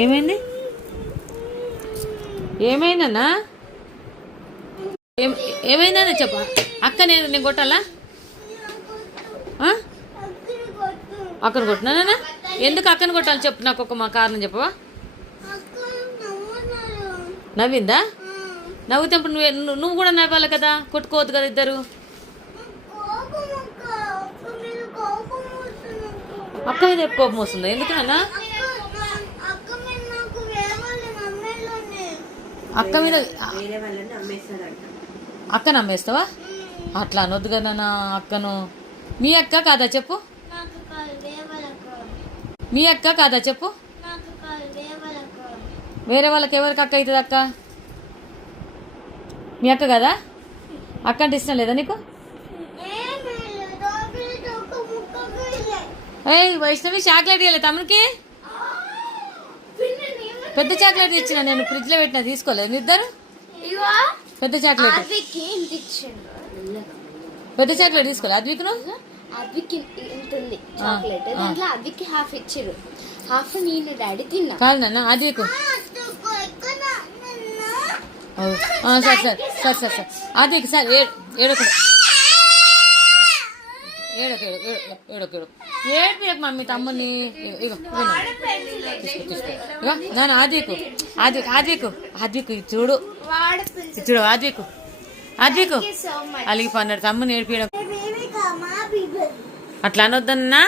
ఏమైంది? ఏమైందన్నా? ఏమైందన్నా చెప్ప. అక్క నేను కొట్టాలా? అక్కను కొట్టినానా? ఎందుకు అక్కను కొట్టాలి చెప్పు, నాకు ఒక మా కారణం చెప్పవా? నవ్విందా? నవ్వుతే నువ్వు కూడా నవ్వాలి కదా, కొట్టుకోవద్దు కదా ఇద్దరు. అక్క మీద కోపం వస్తుందా? ఎందుకన్నా? అక్క మీద అక్కను అమ్మేస్తావా? అట్లా అనొద్దు కదా నా అక్కను. మీ అక్క కాదా చెప్పు? మీ అక్క కాదా చెప్పు? వేరే వాళ్ళకి ఎవరికి అక్క అవుతుంది అక్క? మీ అక్క కదా? అక్క అంటే ఇష్టం లేదా నీకు? ఏయ్ వైష్ణవి, చాక్లెట్ ఇవ్వలే తమ్మునికి? పెద్ద చాక్లెట్ ఇచ్చిన నేను, ఫ్రిడ్జ్ లో పెట్టినా, తీసుకోలేదు ఇద్దరు? పెద్ద చాక్లెట్ పెద్ద చాక్లెట్ తీసుకోలే అద్విక్? నువ్వు అద్విక్ ఉంటుంది చాక్లెట్, దాంట్లో అద్విక్ హాఫ్ ఇచ్చారు, హాఫ్ నేను డాడీ తిన్నా. కాదు నాన్న, అద్విక్ సరే సరే సరే సరే సరే అద్విక్ సార్ ఏడొక ఏడొక ఏడొక ఏడు మమ్మీ తమ్ముని. ఇగో నాన్న అద్విక్ అద్విక్ అద్విక్ అద్విక్ చూడు చూడు అద్విక్ అద్విక్ అలిగి పన్నాడు తమ్ముని ఏడిపోయాడు. అట్లా అనొద్దన్నా.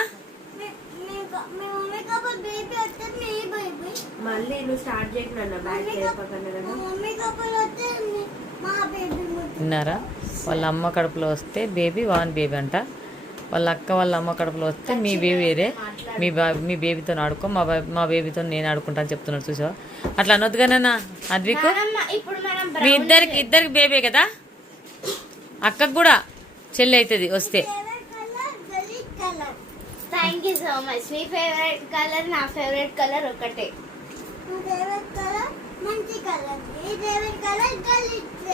విన్నారా? వాళ్ళ అమ్మ కడుపులో వస్తే బేబీ వాన్ బేబీ అంట, వాళ్ళ అక్క వాళ్ళ అమ్మ కడుపులో వస్తే మీ బేబీ వేరే, మీ బేబీతో ఆడుకో, మా బేబీతో నేను ఆడుకుంటాను చెప్తున్నాడు. చూసావా? అట్లా అనొద్దుగానన్నా అద్విక్. మీ ఇద్దరికి బేబీ కదా, అక్కకు కూడా చెల్లి అవుతుంది వస్తే. Thank you so much. Me favourite colour నా ఫేవరెట్ కలర్ ఒకటే.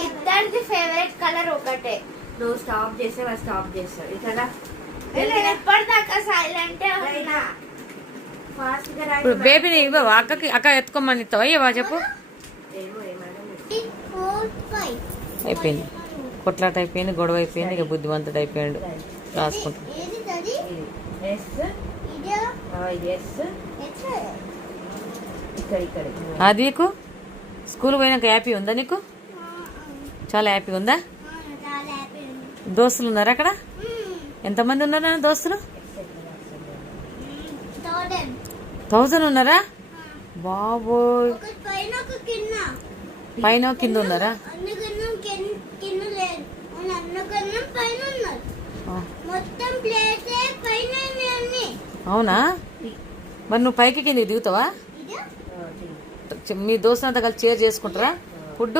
ఇద్దరిది ఫేవరెట్ కలర్ ఒకటే. నువ్వు స్టాప్ చేస్తే వాళ్ళు స్టాప్ చేస్తారు. ఇక్కడ ఎప్పటిదాకా సైలెంట్ ఫాస్ట్ గా ఇప్పుడు బేబీని ఇవ్వవా అక్కకి? అక్క ఎత్తుకోమని ఇస్తావా? ఇవ్వవా చెప్పు. అయిపోయింది, కొట్లాట అయిపోయింది, గొడవ అయిపోయింది, ఇక బుద్ధిమంతుడు అయిపోయాడు, రాసుకుంటాడు. అద్విక్ స్కూల్ పోయినాక హ్యాపీ ఉందా నీకు? చాలా హ్యాపీ ఉందా? దోస్తులు ఉన్నారా అక్కడ? ఎంతమంది ఉన్నారు నాన్న దోస్తులు? 1000 ఉన్నారా? బాబోయ్, పైన కింద ఉన్నారా? అవునా? మరి నువ్వు పైకి కింద దిగుతావా? మీ దోస్తులంతా కలిసి షేర్ చేసుకుంటారా ఫుడ్?